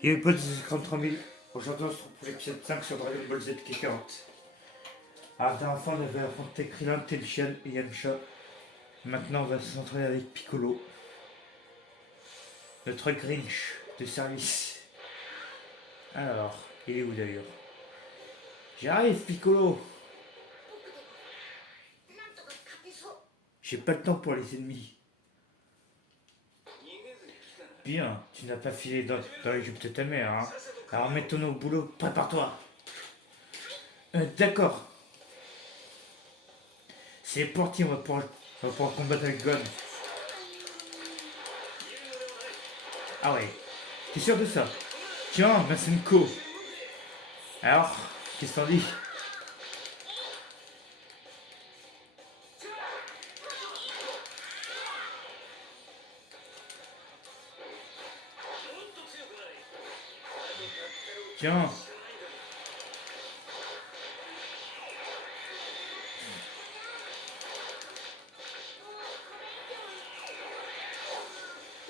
Il y a eu pas de 53 000. Aujourd'hui, on se retrouve pour l'épisode 5 sur Dragon Ball Z qui est 40. Alors, la dernière fois, on avait affronté Krillin, Tenshin et Yamcha. Maintenant, on va se centrer avec Piccolo. Notre Grinch de service. Alors, il est où d'ailleurs? J'arrive, Piccolo! J'ai pas le temps pour les ennemis. Bien, tu n'as pas filé dans les jupes de ta mère, hein? Alors mettons-nous au boulot, prépare-toi! D'accord. C'est parti, on va pouvoir combattre avec Gon. Ah ouais, t'es sûr de ça? Tiens, Masenko. Alors, qu'est-ce que t'en dis? Tiens.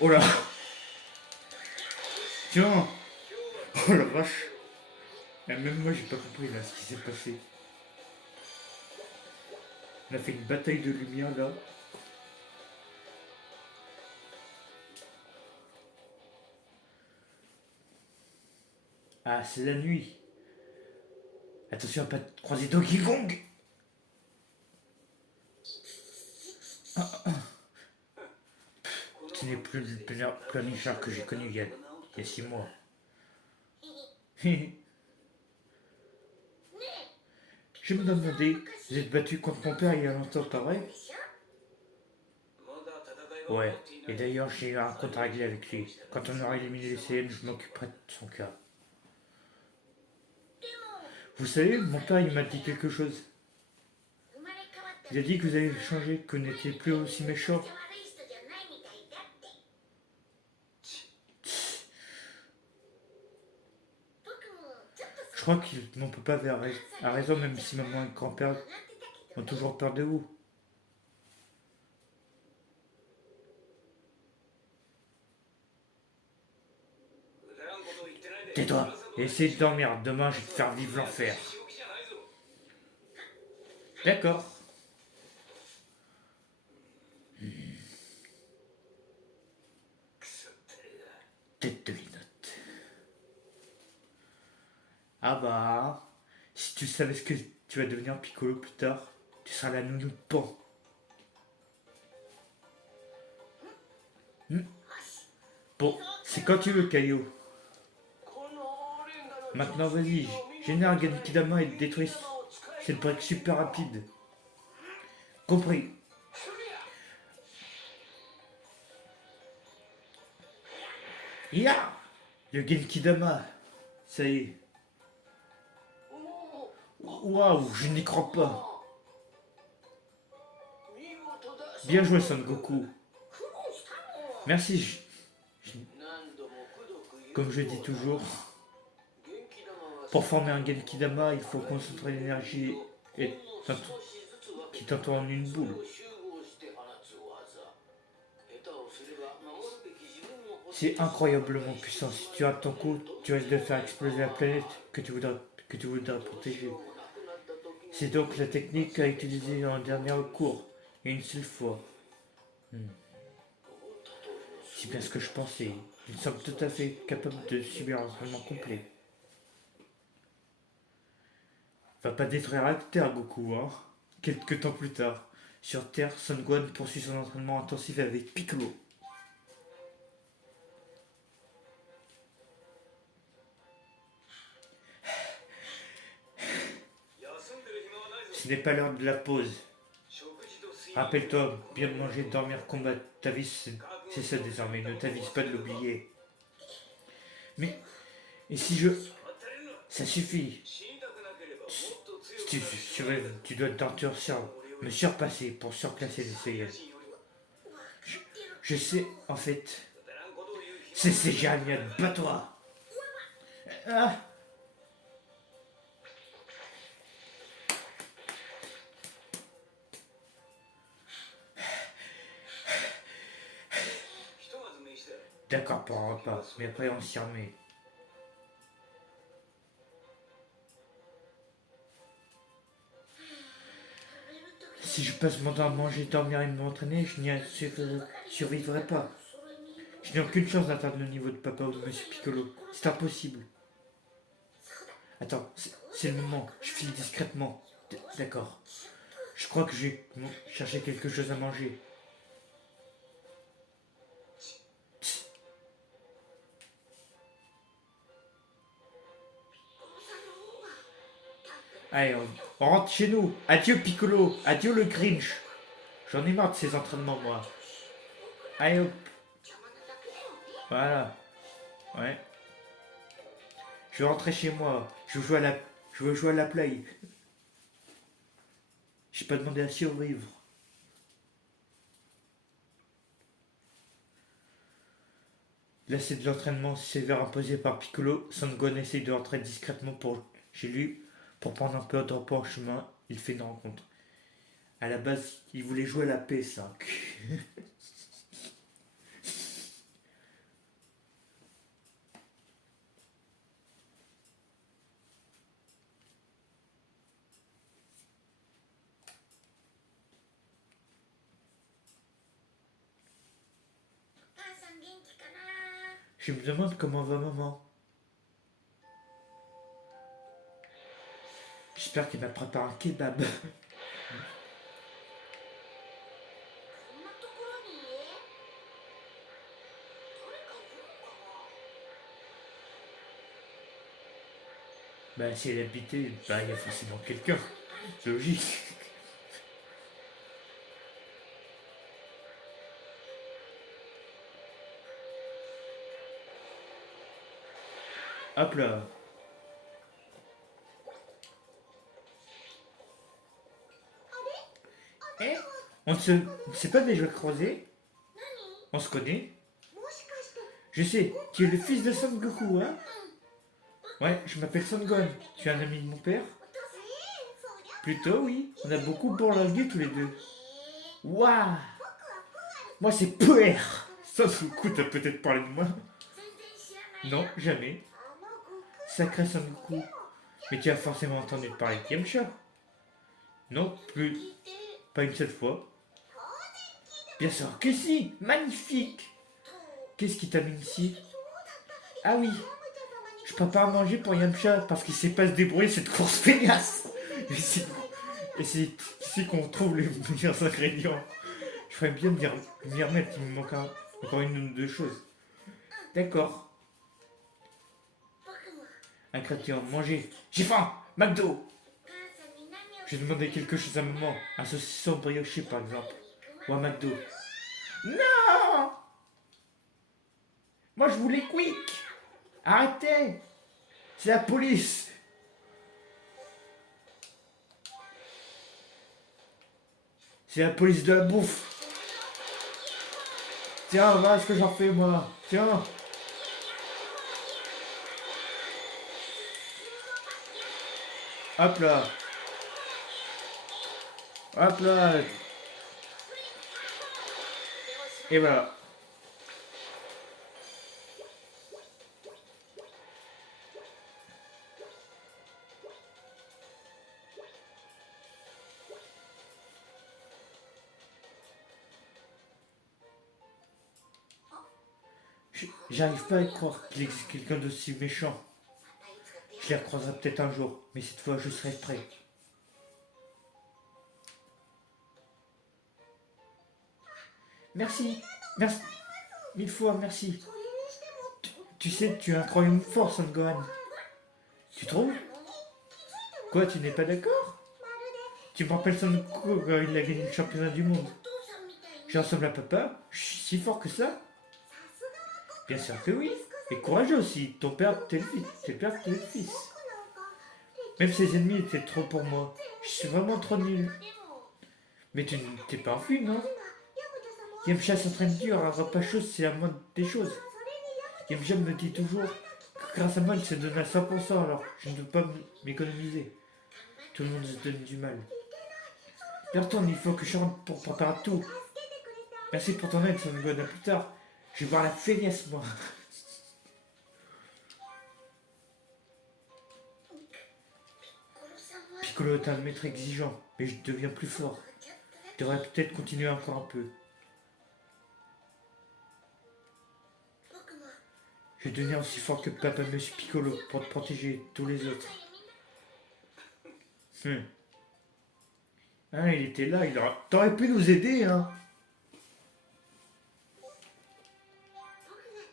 Oh là. Tiens. Oh la vache. Même moi, j'ai pas compris là ce qui s'est passé. On a fait une bataille de lumière là. Ah, c'est la nuit. Attention à pas croiser Donkey Kong. Ce n'est plus le planichard que j'ai connu il y a 6 mois. Je me demandais, vous êtes battu contre mon père il y a longtemps, pas vrai? Ouais, et d'ailleurs j'ai eu un compte à régler avec lui. Quand on aura éliminé les CM, je m'occuperai de son cas. Vous savez, mon père il m'a dit quelque chose. Il a dit que vous avez changé, que vous n'étiez plus aussi méchant. Je crois que mon papa a raison, même si maman et grand-père ont toujours peur de vous. Tais-toi et essaye de dormir. Demain, je vais te faire vivre l'enfer. D'accord. Tête de linotte. Ah bah, si tu savais ce que tu vas devenir Piccolo plus tard, tu seras la nounou de Pan. Bon, c'est quand tu veux, Caillou. Maintenant, vas-y, génère Genkidama et détruis cette brique super rapide. Compris. Ya! Le Genkidama. Ça y est. Waouh, je n'y crois pas. Bien joué, Son Goku. Merci. Comme je dis toujours, pour former un Genkidama, il faut concentrer l'énergie et qui t'entoure en une boule. C'est incroyablement puissant. Si tu as ton coup, tu risques de faire exploser la planète que tu voudras protéger. C'est donc la technique à utiliser en dernier recours, et une seule fois. C'est bien ce que je pensais. Il semble tout à fait capable de subir un entraînement complet. Va pas détruire la Terre, Goku, hein. Quelques temps plus tard, sur Terre, Son Gohan poursuit son entraînement intensif avec Piccolo. Ce n'est pas l'heure de la pause. Rappelle-toi, bien manger, dormir, combattre. Ta vie, c'est ça désormais. Ne t'avise pas de l'oublier. Mais, et si je... Ça suffit. Tu dois me surpasser pour surclasser les Saiyans. Je sais, en fait. C'est génial, bats-toi. Ah. D'accord pour un repas, mais après on s'y remet. Si je passe mon temps à manger, dormir et m'entraîner, je n'y survivrai pas. Je n'ai aucune chance d'atteindre le niveau de papa ou de Monsieur Piccolo. C'est impossible. Attends, c'est le moment. Je file discrètement. D'accord. Je crois que je vais chercher quelque chose à manger. Allez, on rentre chez nous. Adieu Piccolo. Adieu le Grinch. J'en ai marre de ces entraînements, moi. Allez hop. Voilà. Ouais. Je vais rentrer chez moi. Je veux jouer à la play. J'ai pas demandé à survivre. Là, c'est de l'entraînement sévère imposé par Piccolo. Son Gohan essaye de rentrer discrètement chez lui pour prendre un peu de repos en chemin. Il fait une rencontre. À la base, il voulait jouer à la PS5. Je me demande comment va maman. J'espère qu'elle m'a préparé un kebab. Bah, si elle habitait, bah, il y a forcément quelqu'un. C'est logique. Hop là. Eh, on ne s'est pas déjà croisé. On se connaît. Je sais, tu es le fils de Son Goku, hein? Ouais, je m'appelle Son Gohan. Tu es un ami de mon père? Plutôt, oui. On a beaucoup bourlingué tous les deux. Waouh! Moi, c'est Puer! Son Goku, t'as peut-être parlé de moi? Non, jamais. Sacré Son Goku. Mais tu as forcément entendu parler de Yamcha? Non, plus. Pas une seule fois. Bien sûr que si! Magnifique! Qu'est-ce qui t'a mis ici? Ah oui, je prépare à manger pour Yamcha parce qu'il sait pas se débrouiller cette course feignasse. Et c'est ici qu'on trouve les meilleurs ingrédients. Je ferais bien de m'y remettre, il me manque encore une ou deux choses. D'accord. Ingrédients, manger. J'ai faim! McDo! J'ai demandé quelque chose à maman. Un saucisson brioché par exemple. Ou un McDo. Non! Moi je voulais quick! Arrêtez! C'est la police! C'est la police de la bouffe! Tiens, voilà ce que j'en fais moi! Tiens! Hop là! Hop là! Et voilà! J'arrive pas à y croire qu'il existe quelqu'un d'aussi méchant. Je les recroiserai peut-être un jour, mais cette fois je serai prêt. Merci, merci, mille fois merci. Tu sais, tu as incroyable force, Son Gohan. Tu trouves? Quoi, tu n'es pas d'accord? Tu me rappelles Son Goku quand il a gagné le championnat du monde. Je ressemble à papa? Je suis si fort que ça? Bien sûr que oui. Et courageux aussi. Ton père, t'es le fils. T'es le père, t'es le fils. Même ses ennemis étaient trop pour moi. Je suis vraiment trop nul. Mais tu t'es pas enfui, non? Yamcha s'entraîne dur, un repas chaud, c'est la moindre des choses. Yamcha me dit toujours que grâce à moi, il se donne à 100%, alors je ne dois pas m'économiser. Tout le monde se donne du mal. Retourne, il faut que je rentre pour préparer tout. Merci pour ton aide, Son Gohan, à plus tard. Je vais voir la feignasse, moi. Piccolo est un maître exigeant, mais je deviens plus fort. Je devrais peut-être continuer encore un peu. Je vais devenir aussi fort que Papa Monsieur Piccolo pour te protéger tous les autres. Ah, il était là, t'aurais pu nous aider, hein.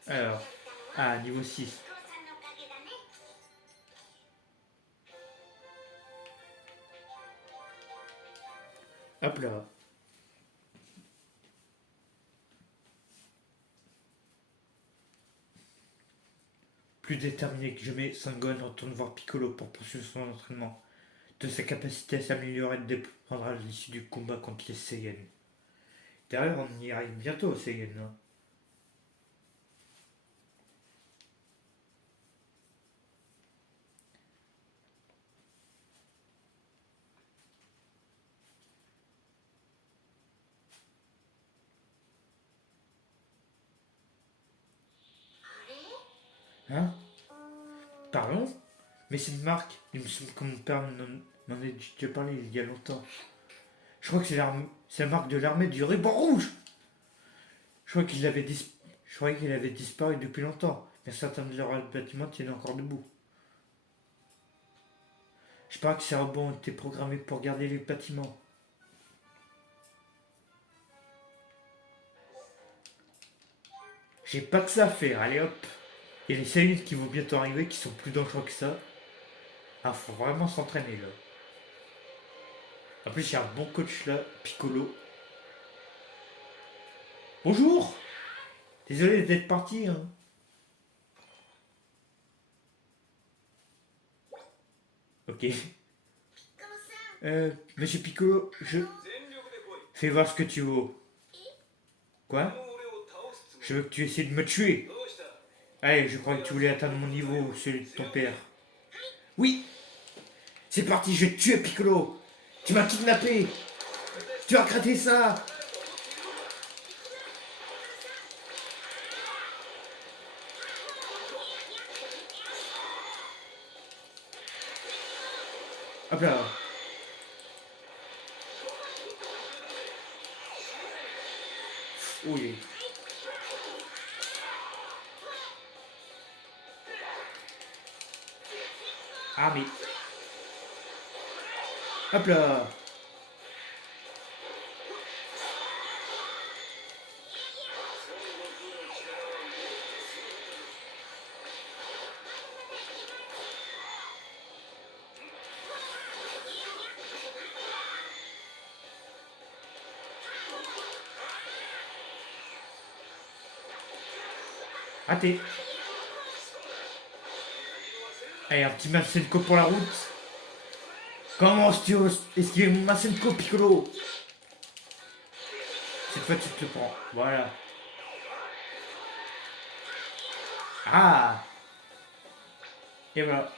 Alors, niveau 6. Hop là. Plus déterminé que jamais, Sangon retourne voir Piccolo pour poursuivre son entraînement. De sa capacité à s'améliorer dépendra de l'issue du combat contre les Saiyans. D'ailleurs, on y arrive bientôt aux Saiyans. Hein. Hein? Pardon? Mais cette marque, il me semble que mon père m'en a déjà parlé il y a longtemps. Je crois que c'est la marque de l'armée du ruban rouge. Je crois qu'il avait, je croyais qu'il avait disparu depuis longtemps, mais certains de leurs bâtiments tiennent encore debout. Je parie que ces robots ont été programmés pour garder les bâtiments. J'ai pas que ça à faire, allez hop. Il y a les Saiyans qui vont bientôt arriver, qui sont plus dangereux que ça. Ah, faut vraiment s'entraîner là. En plus, il y a un bon coach là, Piccolo. Bonjour. Désolé d'être parti. Hein. Ok. Monsieur Piccolo, je... Fais voir ce que tu vaux. Quoi? Je veux que tu essaies de me tuer. Allez, je crois que tu voulais atteindre mon niveau, celui de ton père. Oui. C'est parti, je vais te tuer, Piccolo. Tu m'as kidnappé. Tu as regretté ça. Hop là. Oui. Ah mais... Hop là. Raté. Allez, un petit Masenko pour la route. Comment tu oses esquiver mon Masenko, Piccolo? Cette fois, tu te le prends. Voilà. Ah. Et voilà.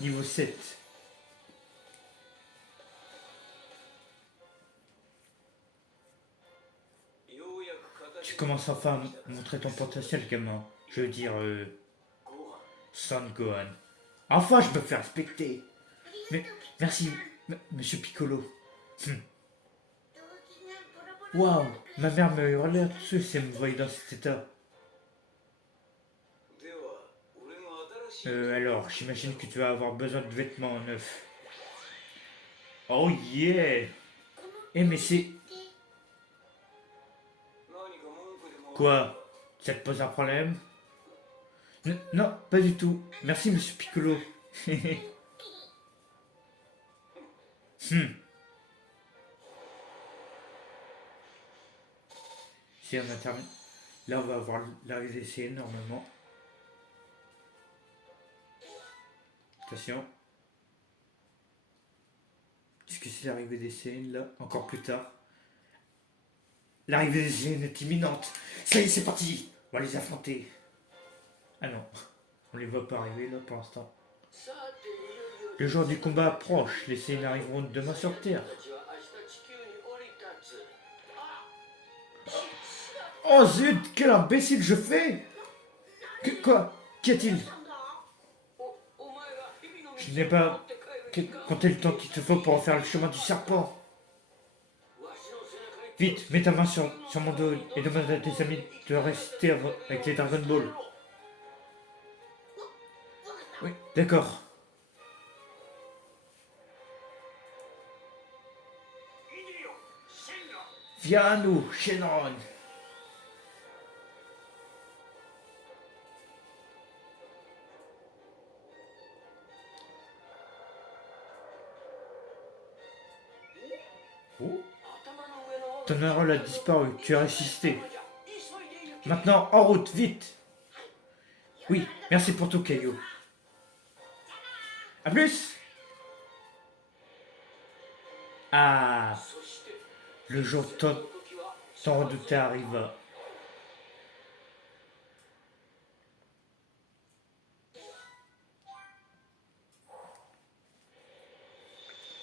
Niveau 7. Tu commences enfin à montrer ton potentiel, gamin. Je veux dire, Son Gohan. Enfin, je me fais respecter. Mais, merci, monsieur Piccolo. Waouh, ma mère me hurlait dessus si elle me voyait dans cet état. Alors, j'imagine que tu vas avoir besoin de vêtements neufs. Oh yeah! Eh, mais c'est... Quoi? Ça te pose un problème? Non, pas du tout. Merci, monsieur Piccolo. Si on a terminé. Là, on va avoir l'arrivée CN normalement. Attention. Est-ce que c'est l'arrivée des CN là? Encore plus tard. L'arrivée des CN est imminente. Ça y est, c'est parti. On va les affronter. Ah non, on les voit pas arriver là pour l'instant. Le jour du combat approche. Les CN arriveront demain sur Terre. Oh zut, quel imbécile je fais! Quoi? Qu'y a-t-il? Je n'ai pas Comptez le temps qu'il te faut pour refaire le chemin du serpent. Vite, mets ta main sur mon dos et demande à tes amis de rester avec les Dragon Ball. Oui, d'accord. Viens à nous, Shenron. Oh. Ton rôle a disparu, tu as résisté. Maintenant, en route, vite. Oui, merci pour tout, Caillou. A plus. Ah, le jour tant redouté arriva.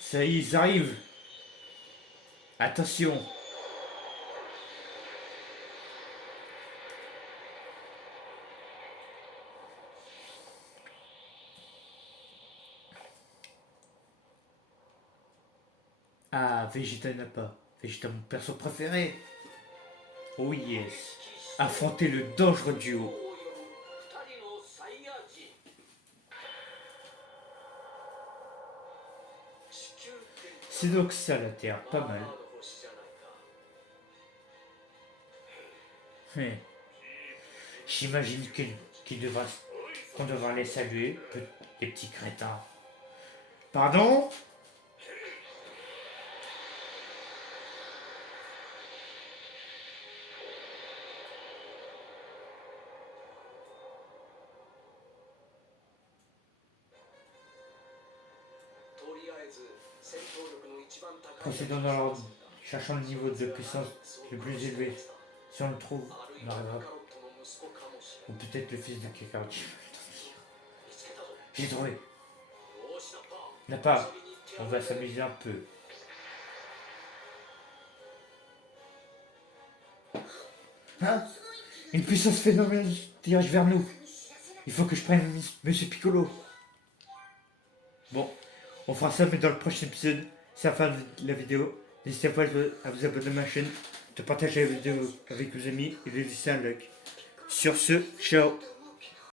Ça y est, ils arrivent. Attention. Ah, Vegeta n'a pas. Vegeta, mon perso préféré. Oh yes. Affronter le dangereux duo. C'est donc ça la Terre, pas mal. Mais j'imagine qu'on devra les saluer, les petits crétins. Pardon? Procédons dans l'ordre, cherchons le niveau de puissance le plus élevé. Si on le trouve, on arrivera. Ou peut-être le fils de Kakarochi. J'ai trouvé. N'a pas. On va s'amuser un peu. Hein? Une puissance phénoménale dirige vers nous. Il faut que je prenne Monsieur Piccolo. Bon, on fera ça, mais dans le prochain épisode. C'est la fin de la vidéo. N'hésitez pas à vous abonner à ma chaîne, de partager la vidéo avec vos amis et de laisser un like. Sur ce, ciao.